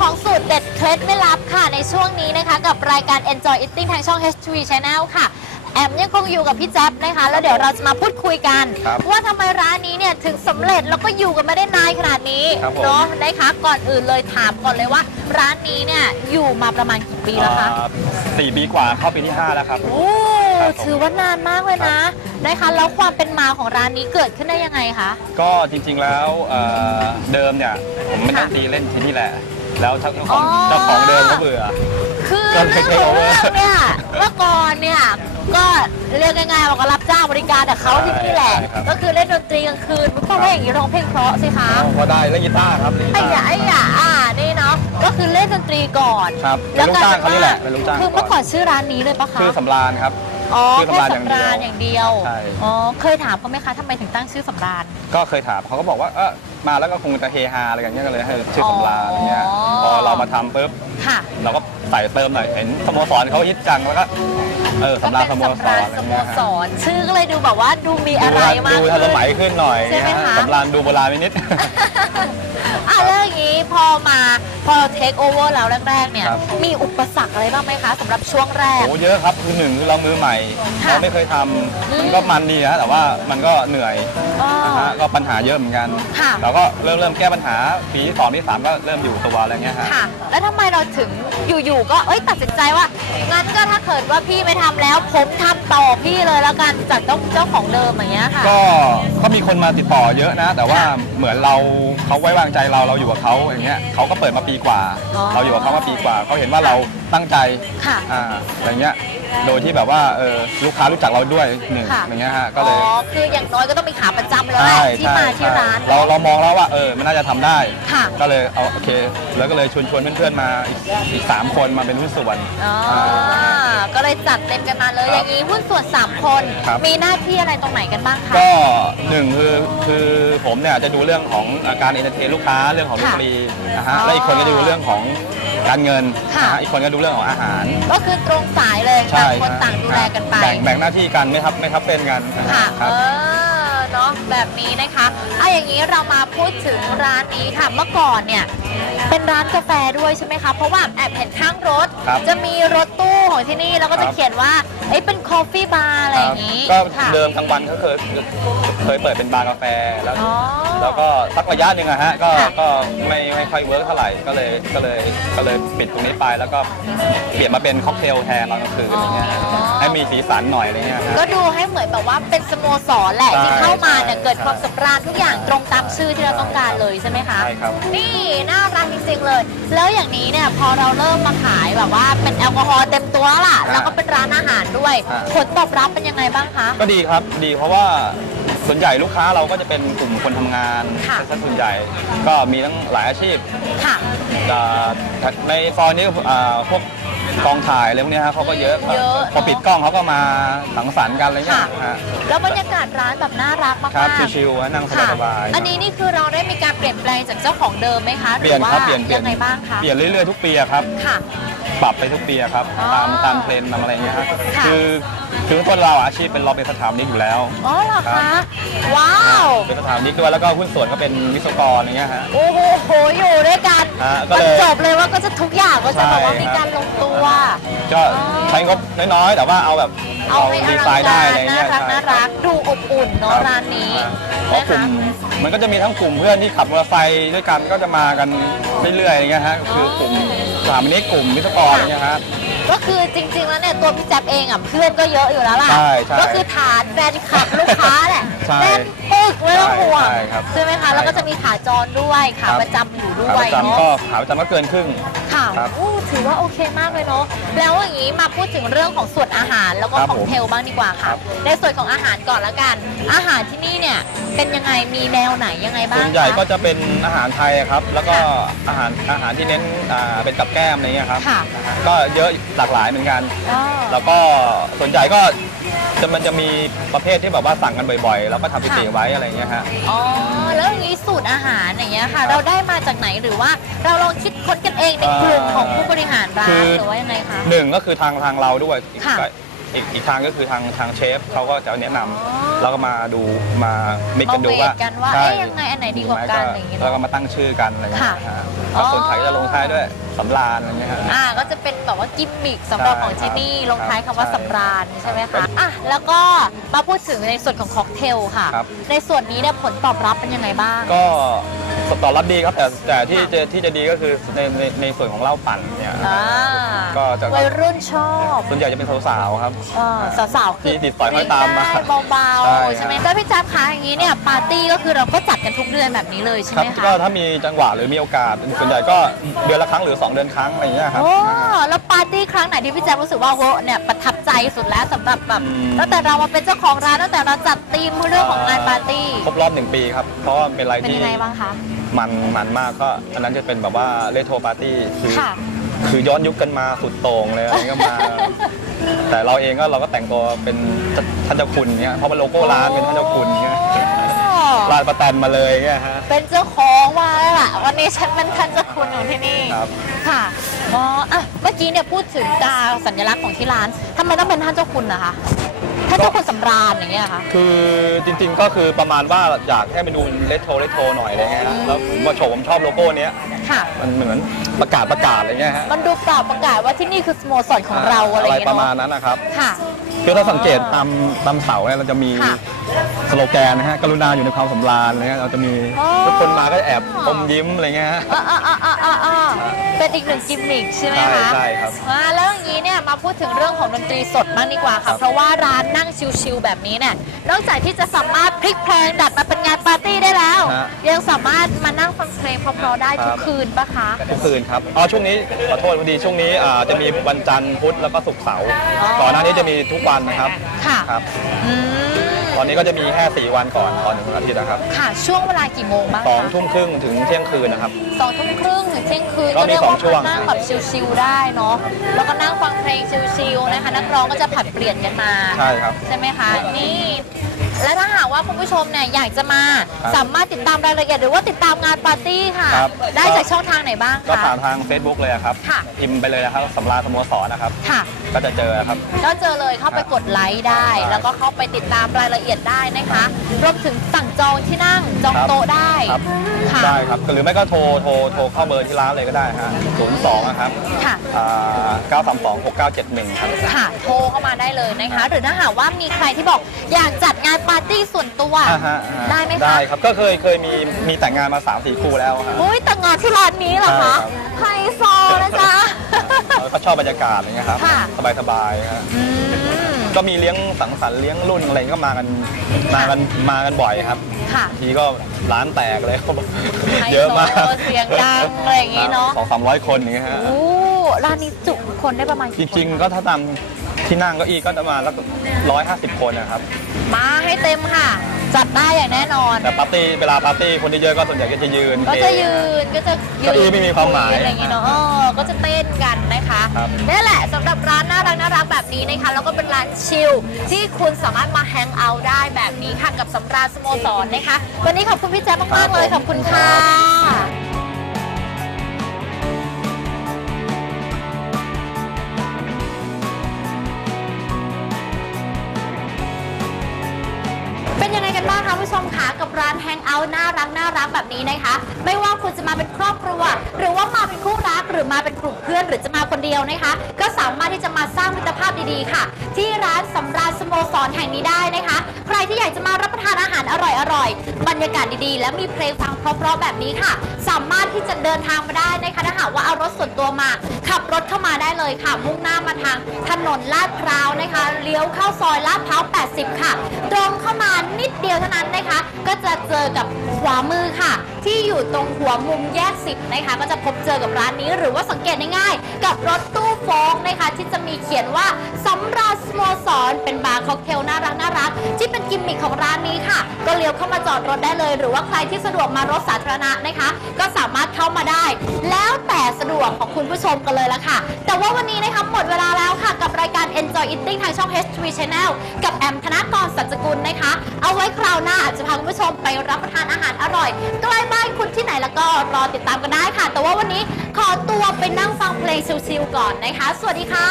ของสูตรเด็ดเคล็ดไม่ลับค่ะ ในช่วงนี้นะคะ กับรายการ Enjoy Eating ทางช่อง H2 Channel ค่ะ แอมยังคงอยู่กับพี่แจ๊บนะคะ แล้วเดี๋ยวเราจะมาพูดคุยกัน ครับว่าทำไมร้านนี้เนี่ยถึงสำเร็จแล้วก็อยู่กันมาได้นานขนาดนี้ครับผม เนาะนะคะก่อนอื่นเลยถามก่อนเลยว่า ร้านนี้เนี่ยอยู่มาประมาณกี่ปีแล้วคะ อ่าสี่ปีกว่าเข้าปีที่5แล้วครับ โอ้ครับผม ถือว่านานมากเลยนะนะคะแล้วความเป็นมาของร้านนี้เกิดขึ้นได้ยังไงคะ ก็จริงๆแล้วเอ่อเดิมเนี่ยผมไม่ตั้งตีเล่นที่นี่แหละ แล้วเจ้าของอ๋อเจ้าของเดิมก็เบื่อ คือก็เรื่องเทคของโอเวอร์เรื่องเนี่ยเมื่อก่อนเนี่ยก็เรียกง่ายๆว่าก็รับจ้างบริการแต่เขาที่นี่แหละ ใช่ครับ ก็คือเล่นดนตรีกลางคืนเพราะว่าอย่างนี้ร้องเพลงเพราะสิคะพอได้เล่นกีตาร์ครับเล่นกีไอ้ตาร์หยาไอ้หยาอ่านี่เนาะก็คือเล่นดนตรีก่อนครับแล้วเป็นลูกจ้างเขานี่แหละเป็นลูกจ้างคือเมื่อก่อนชื่อร้านนี้เลยปะคะ ชื่อสำราญครับ อ๋อชื่อแค่สำราญอย่างเดียวสำราญอย่างเดียว ใช่ อ๋อ เคยถามเขาไหมคะทำไมถึงตั้งชื่อสำราญ ก็เคยถามเขาก็บอกว่าเออมาแล้วก็คงจะเฮฮาอะไรกันเงี้ยก็เลยให้ชื่อสำราญอะไรเงี้ยอ๋อ พอเรามาทำปุ๊บค่ะ เราก็ใส่เติมหน่อยเห็นสโมสรเขาฮิตจังแล้วก็เออก็สำราญเป็สนโมสสำรารญอะไรสโมเงี้ยสฮะร ชื่อก็เลยดูแบบว่าดูมีอะไรมากดูขึ้ทันนสมัยขึ้นหน่อยใช่ไหมคะ สำราญดูโบราณไปนิด นี้พอมาพอเราเทคโอเวอร์แล้วแรกๆเนี่ย ครับ มีอุปสรรคอะไรบ้างไหมคะสำหรับช่วงแรก โอ้เยอะครับคือหนึ่งคือเรามือใหม่ค่ะเราไม่เคยทำมันก็มันดีนะแต่ว่ามันก็เหนื่อยอ๋อนะฮะก็ปัญหาเยอะเหมือนกัน ค่ะ เราก็เริ่มเริ่มแก้ปัญหาปีที่สองปีที่สามก็เริ่มอยู่ตัวอะไรเงี้ยฮะ ค่ะ แล้วทำไมเราถึงอยู่ๆก็เอ้ยตัดสินใจว่า งั้นก็ถ้าเกิดว่าพี่ไม่ทำแล้ว ผมทำต่อพี่เลยแล้วกันจากเจ้าเจ้าของเดิมอย่างเงี้ยค่ะ ก็ก็มีคนมาติดต่อเยอะนะ แต่ว่าค่ะเหมือนเราเขาไว้วางใจเราเราอยู่กับเขาอย่างเงี้ยเขาก็เปิดมาปีกว่า อ๋อเราอยู่กับเขามาปีกว่าเขาเห็นว่าเราตั้งใจค่ะ อ่าอะไรเงี้ย โดยที่แบบว่าเออลูกค้ารู้จักเราด้วยหนึ่งค่ะ อย่างเงี้ยฮะก็เลยอ๋อคืออย่างน้อยก็ต้องมีขาประจำแล้วแหละที่มาที่ร้าน เราเรามองแล้วว่าเออมันน่าจะทำได้ ค่ะ ก็เลยเอาโอเค แล้วก็เลยชวนชวนเพื่อนๆมาอีกอีกสามคนมาเป็นหุ้นส่วนอ๋อก็เลยจัดเต็มกันมาเลยครับอย่างนี้หุ้นส่วนสามคน ครับ มีหน้าที่อะไรตรงไหนกันบ้างคะ ก็หนึ่งคือคือผมเนี่ยจะดูเรื่องของการเอนเตอร์เทนลูกค้าเรื่องของดนค่ะตรีนะฮะอ๋อและอีกคนก็จะดูเรื่องของ การเงินค่ะ นะฮะอีกคนก็ดูเรื่องของอาหาร ก็คือตรงสายเลยใช่ต่างคนฮะต่างดูแลกันไป แบ่งแบ่งหน้าที่กันไม่ทับไม่ทับเป็นกันนะค่ะฮะคเอรับ อเนาะแบบนี้นะคะเอาอย่างนี้เรามาพูดถึงร้านนี้ค่ะ เมื่อก่อนเนี่ย เป็นร้านกาแฟด้วยใช่ไหมคะ เพราะว่าแอบเห็นข้างรถ ครับ จะมีรถตู้ของที่นี่แล้วก็จะครับเขียนว่าเอ้ยเป็นคอฟฟี่บาร์อะไรอย่างนี้ก็ค่ะ เดิมกลางวันก็เคยเคยเปิดเป็นบาร์กาแฟแล้ว อ๋อแล้วก็สักระยะหนึ่งอะฮะก็ค่ะ ก็ไม่ไม่ค่อยเวิร์กเท่าไหร่ก็เลยก็เลยก็เลยปิดตรงนี้ไปแล้วก็เปลี่ยนมาเป็นค็อกเทลแทนตอนกลางคืนอะไรเงี้ยฮะอ๋อให้มีสีสันหน่อยอะไรเงี้ยฮะ ก็ดูให้เหมือนแบบว่าเป็นสโมสรแหละใช่ที่เข้ามาเนี่ยใช่เกิดความสำราญทุกอย่างตรงตามชื่อที่เราต้องการเลยใช่ไหมคะใช่ครับ นี่น่ารักจริงๆเลย แล้วอย่างนี้เนี่ยพอเราเริ่มมาขายแบบว่าเป็นแอลกอฮอล์เต็มตัวแล้วล่ะอ่าแล้วก็เป็นร้านอาหารด้วย อ่า ผลตอบรับเป็นยังไงบ้างคะ ก็ดีครับดีเพราะว่าส่วนใหญ่ลูกค้าเราก็จะเป็นกลุ่มคนทำงานค่ะซะส่วนใหญ่ก็มีทั้งหลายอาชีพค่ะ อ่าในซอยนี้อ่าพวก กองถ่ายอะไรพวกเนี้ยฮะเขาก็เยอะเยอะพอปิดกล้องเขาก็มาสังสรรค์กันอะไรเงี้ยค่ะ ฮะแล้วบรรยากาศร้านแบบน่ารักมากครับๆชิวๆฮะนั่งค่ะสบายๆ อันนี้นี่คือเราได้มีการเปลี่ยนแปลงจากเจ้าของเดิมไหมคะเปลี่ยนหอว่าครับเปลี่ยนเปลี่ยยันงไงบ้างคะเปลี่ยนเรื่อยๆทุกปีอะครับ ค่ะ ปรับไปทุกปีอะครับ อ๋อตามตามเทรนด์ตามอะไรเงี้ยฮะค่ะ คือ คือต้นเราอาชีพเป็นเราเป็นสถาปนิกอยู่แล้ว อ๋อเหรอครัคะบว้าว เป็นสถาปนิกด้วยแล้วก็หุ้นส่วนก็เป็นวิศวกรอะไรเงี้ยฮะ โอ้โหโหอยู่ด้วยกันฮะก็มันเลยจบเลยว่าก็จะทุกอย่างก็จะแบบว่าใช่ มีการลงตัว ก็ใช้งบน้อยๆ แต่ว่าเอาแบบเอาให้อดีลัไซงน์ได้การอะไรน่าเงี้ยรักใช่น่ารักดูอบอุ่นเนาะครับร้านนี้เพราะนะกลุ่คะมมันก็จะมีทั้งกลุ่มเพื่อนที่ขับมอเตอร์ไซค์ด้วยกันก็จะมากันเรื่อยๆอย่างเงี้ยฮะคือกลุ่มสถาปนิกกลุ่มวิศวกรอะไรเงี้ยฮะ ก็คือจริง ๆ แล้วเนี่ยตัวพี่แจ๊บเองอะเพื่อนก็เยอะอยู่แล้วล่ะ ใช่ใช่ก็คือฐานแฟนคลับลูกค้าแหละใช่แน่นปึกไม่ต้องห่วงใช่ครับใช่ไหมคะใช่แล้วก็จะมีขาจรด้วยขาครับประจำอยู่ด้ขาปวยระจำเนาะ ก็ขาประจำก็เกินครึ่ง ค่ะครับอู้ถือว่าโอเคมากเลยเนาะแล้วอย่างนี้มาพูดถึงเรื่องของส่วนอาหารแล้วก็ครับของผมเทลบ้างดีกว่าครัค่ะ บ ในส่วนของอาหารก่อนละกัน อาหารที่นี่เนี่ยเป็นยังไงมีแนวไหนยังไงบ้างส่วนใหญ่คะก็จะเป็นอาหารไทยครับ แล้วก็ค่ะอาหารอาหารที่เน้นอ่าเป็นกับแก้มอะไรเงี้ยครับค่ะ ก็เยอะหลากหลายเหมือนกัน อ๋อ แล้วก็ส่วนใหญ่ก็จะมันจะมีประเภทที่แบบว่าสั่งกันบ่อยๆ แล้วก็ทำพิเศษไว้อะไรเงี้ยฮะ อ๋อ แล้วอย่างนี้สูตรอาหารอย่างเงี้ยค่ะ ครับ เราได้มาจากไหนหรือว่าเราลองคิด ค้นกันเองในกลุ่มเอ่อของผู้บริหารร้าคืนอ หรือว่ายังไงคะ หนึ่งก็คือทางทางเราด้วยค่ะก็อีกอีกทางก็คือทางทางเชฟเขาก็จะแนะนำอ๋อ แล้วก็มาดูมามิกมากันดูเวว่าทกันว่าใช่เอ๊ะยังไงอันไหนดีกว่ากันหอะไรอย่างเงี้ยแล้วก็เนาะ มาตั้งชื่อกันอะไรเงี้ยค่ะฮะอ๋อส่วนไทยก็จะลงท้ายด้วยสำราญอะไรเงี้ยฮะ อ่าก็จะเป็นแบบว่ากิมมิคสำหรับใช่ของที่นี่ครับลงท้ายคำว่าใช่สำราญใช่ไหมครัคะบอะแล้วก็มาพูดถึงในส่วนของค็อกเทลค่ะ ครับ ในส่วนนี้เนี่ยผลตอบรับเป็นยังไงบ้าง ก็ ตอบรับดีครับแต่แต่ที่ค่ะจะที่จะดีก็คือในในในส่วนของเหล้าปั่นเนี่ยอ่าก็จะวัยรุ่นชอบส่วนใหญ่จะเป็นสาวๆครับ เออสาวๆคือที่ติดสอยห้อยตามมาได้เบาใช่ ๆ ใช่ไหมแล้วพี่จ๊าบคะอย่างนี้เนี่ยปาร์ตี้ก็คือเราก็จัดกันทุกเดือนแบบนี้เลยใช่ครัไหบมคะก็ถ้ามีจังหวะหรือมีโอกาส ส่วนใหญ่ก็เดือนละครั้งหรือ 2 เดือนครั้งอะไรอย่างเงี้ยครับ โอ้แล้วปาร์ตี้ครั้งไหนที่พี่แจ๊ครู้สึกว่าโหเนี่ยประทับใจสุดแล้วสำหรับแบบอืม ตั้งแต่เรามาเป็นเจ้าของร้านตั้งแต่เราจัดธีมเรื่องของงานปาร์ตี้ครบรอบหนึ่งปีครับ เพราะว่าเป็นอะไรเป็นที่ยังไงบ้างคะ มันมันมากก็อันนั้นจะเป็นแบบว่าเลโทรปาร์ตี้คือค่ะ คือย้อนยุคกันมาสุดโต่งเลยอะไรก็มา แต่เราเองก็เราก็แต่งตัวเป็นท่านเจ้าคุณเนี่ยเพราะว่าโลโก้ร้านเป็นท่านเจ้าคุณเนี่ยอ๋อลายประแตนมาเลยเนี่ยฮะ เป็นเจ้าของมาแล้วล่ะวันนี้ฉันเป็นท่านเจ้าคุณอยู่ที่นี่ครับ ค่ะอ๋ออะเมื่อกี้เนี่ยพูดถึงตราสัญลักษณ์ของที่ร้านทำไมต้องเป็นท่านเจ้าคุณนะคะ ท่านเจ้าคุณสำราญอย่างเงี้ยค่ะ คือจริงๆก็คือประมาณว่าอยากให้มันดูเลโทรเลโทรหน่อยอะไรเงี้ยฮะแล้วผมมาโฉมผมชอบโลโก้เนี้ยค่ะ มันเหมือนประกาศประกาศอะไรเงี้ยฮะมันดูเปล่าประกาศว่าที่นี่คือสโมสรของเราอะไรอย่างเงี้ยประมาณเนาะนั้นนะครับ ค่ะ คือถ้าสังเกตตามตามเสาเนี่ยเราจะมีค่ะสโลแกนนะฮะกรุณาอยู่ในความสำราญอะไรเงี้ยเราจะมีอ๋อ ทุกคนมาก็จะแอบอมยิ้มอะไรเงี้ยฮะ อ่าอ่าอ่าอ่าอ่าอ่าเป็นอีกหนึ่งกิมมิคใช่ไหมคะใช่ใช่ครับ อ่าแล้วอย่างนี้เนี่ยมาพูดถึงเรื่องของดนตรีสดบ้างดีกว่าครัค่ะบเพราะว่าร้านนั่งชิลๆแบบนี้เนี่ยนอกจากที่จะสามารถพลิกเพลงดัดมาเป็น งานปาร์ตี้ได้แล้วยังสามารถมานั่งฟังเพลงเพราะๆได้ทุกคืนปะคะ ทุกคืนครับ อ๋อ ช่วงนี้ขอโทษพอดีช่วงนี้อ่าจะมีวันจันทร์พุธแล้วก็ศุกร์เสาร์ อ๋อ ก่อนหน้านี้จะมีทุกวันนะครับ ค่ะครับ อืมตอนนี้ก็จะมีแค่ 4 วันก่อนตอนหนึ่งอาทิตย์นะครับค่ะช่วงเวลากี่โมงบ้างสองคะทุ่มครึ่งถึงเที่ยงคืนนะครับ สองทุ่มครึ่งถึงเที่ยงคืนก็ก็มีเรียกสอว่างช่วง มานั่งแบบชิลๆได้เนาะแล้วก็นั่งฟังเพลงชิลๆนะคะนักร้องก็จะผัดเปลี่ยนกันมา ใช่ครับ ใช่ไหมคะ นี่ และถ้าหากว่าคุณผู้ชมเนี่ยอยากจะมาครับสามารถติดตามรายละเอียดหรือว่าติดตามงานปาร์ตี้ค่ะ ครับ ได้จากช่องทางไหนบ้างก็คะ ผ่านทาง Facebook เลยอะครับ ค่ะ พิมพ์ไปเลยนะครับสำราญสโมสรนะครับ ค่ะ ก็จะเจอครับ ก็เจอเลยเข้าไปกดไลค์ได้ ครับแล้วก็เข้าไปติดตามรายละเอียดได้นะคะรวมถึงสั่งจองที่นั่งจองครับ โต๊ะได้ครับค่ะ ได้ครับหรือไม่ก็โทรโทรโทรเข้าเบอร์ที่ร้านเลยก็ได้ฮะ02นะครับค่ะ อ่า932 6971ครับ ค่ะ โทรเข้ามาได้เลยนะคะ หรือถ้าหากว่ามีใครที่บอกอยากจัดงานปาร์ตี้ส่วนตัว อ่าฮะอ่าฮะได้ไหมคะได้ครับก็เคยเคยมีมีแต่งงานมา3 4คู่แล้วครับ อุ้ยแต่งงานที่ร้านนี้เหรอคะใช่ครับไฮโซนะจ๊ะแล้วก็ชอบบรรยากาศอะไรเงี้ยครับค่ะ สบายสบายๆฮะอืม ก็มีเลี้ยงสังสรรค์เลี้ยงรุ่นอะไรก็มากันมากันมากันบ่อยครับค่ะ ทีก็ร้านแตกเลยไฮโซเยอะมากเสียงดังอะไรอย่างงี้เนอะสองสามร้อยคนอย่างเงี้ยฮะ โอ้ร้านนี้จุคนได้ประมาณจกี่คนริง ๆ ก็ถ้าตาม ที่นั่งเก็อีก็ประมาณละร้อยห้าสิบคนนะครับ มาให้เต็มค่ะ จัดได้อย่างแน่นอน แต่ปาร์ตี้เวลาปาร์ตี้คนเยอะๆก็ส่วนใหญ่ก็จะยืน ก็จะยืนก็จะยืเก้าอี้ไม่มีความหมายอะไรอย่างงี้เนาะเออก็จะเต้นกันนะคะครับนี่แหละสำหรับร้านน่ารักน่ารักแบบนี้นะคะแล้วก็เป็นร้านชิลที่คุณสามารถมาแฮงเอาท์ได้แบบนี้ค่ะกับสำราญสโมสรนะคะ วันนี้ขอบคุณพี่แจ๊คมากๆเลยขอบคุณค่ะ ผู้ชมคะกับร้านแฮงเอาท์น่ารักน่ารักแบบนี้นะคะ ไม่ว่าคุณจะมาเป็นครอบครัว หรือว่ามาเป็นคู่รักหรือมาเป็นกลุ่มเพื่อน หรือจะมาคนเดียวนะคะ ก็สามารถที่จะมาสร้างมิตรภาพดีๆค่ะ ที่ร้านสำราญสโมสรแห่งนี้ได้นะคะ ใครที่อยากจะมารับประทานอาหารอร่อยๆบรรยากาศดีๆ และมีเพลงฟัง เพราะๆแบบนี้ค่ะ สามารถที่จะเดินทางมาได้นะคะถ้าหากว่าเอารถส่วนตัวมา ขับรถเข้ามาได้เลยค่ะ มุ่งหน้ามาทางถนนลาดพร้าวนะคะเลี้ยวเข้าซอยลาดพร้าว 80 ค่ะ ตรงเข้ามานิดเดียวเท่านั้นนะคะ ก็จะเจอกับขวามือค่ะ ที่อยู่ตรงหัวมุมแยก 10 นะคะ ก็จะพบเจอกับร้านนี้หรือว่าสังเกตง่ายๆกับรถตู้โฟล์กนะคะที่จะมีเขียนว่าสำราญสโมสรเป็นบาร์ค็อกเทลน่ารักน่ารักที่เป็นกิมมิคของร้านนี้ค่ะ ก็เลี้ยวเข้ามาจอดรถได้เลย หรือว่าใครที่สะดวกมารรถสาธารณะนะคะ ก็สามารถเข้ามาได้ แล้วแต่สะดวกของคุณผู้ชมกันเลยละค่ะ แต่ว่าวันนี้นะคะหมดเวลาแล้วค่ะ กับรายการ Enjoy Eating ทางช่อง HTV Channel กับแอมธนากรสัจกุลนะคะ เอาไว้คราวหน้าอาจจะพาคุณผู้ชมไปรับประทานอาหารอร่อยใกล้บ้านคุณที่ไหนแล้วก็รอติดตามกันได้ค่ะ แต่ว่าวันนี้ขอตัวไปนั่งฟังเพลงชิลๆก่อนนะคะ สวัสดีค่ะ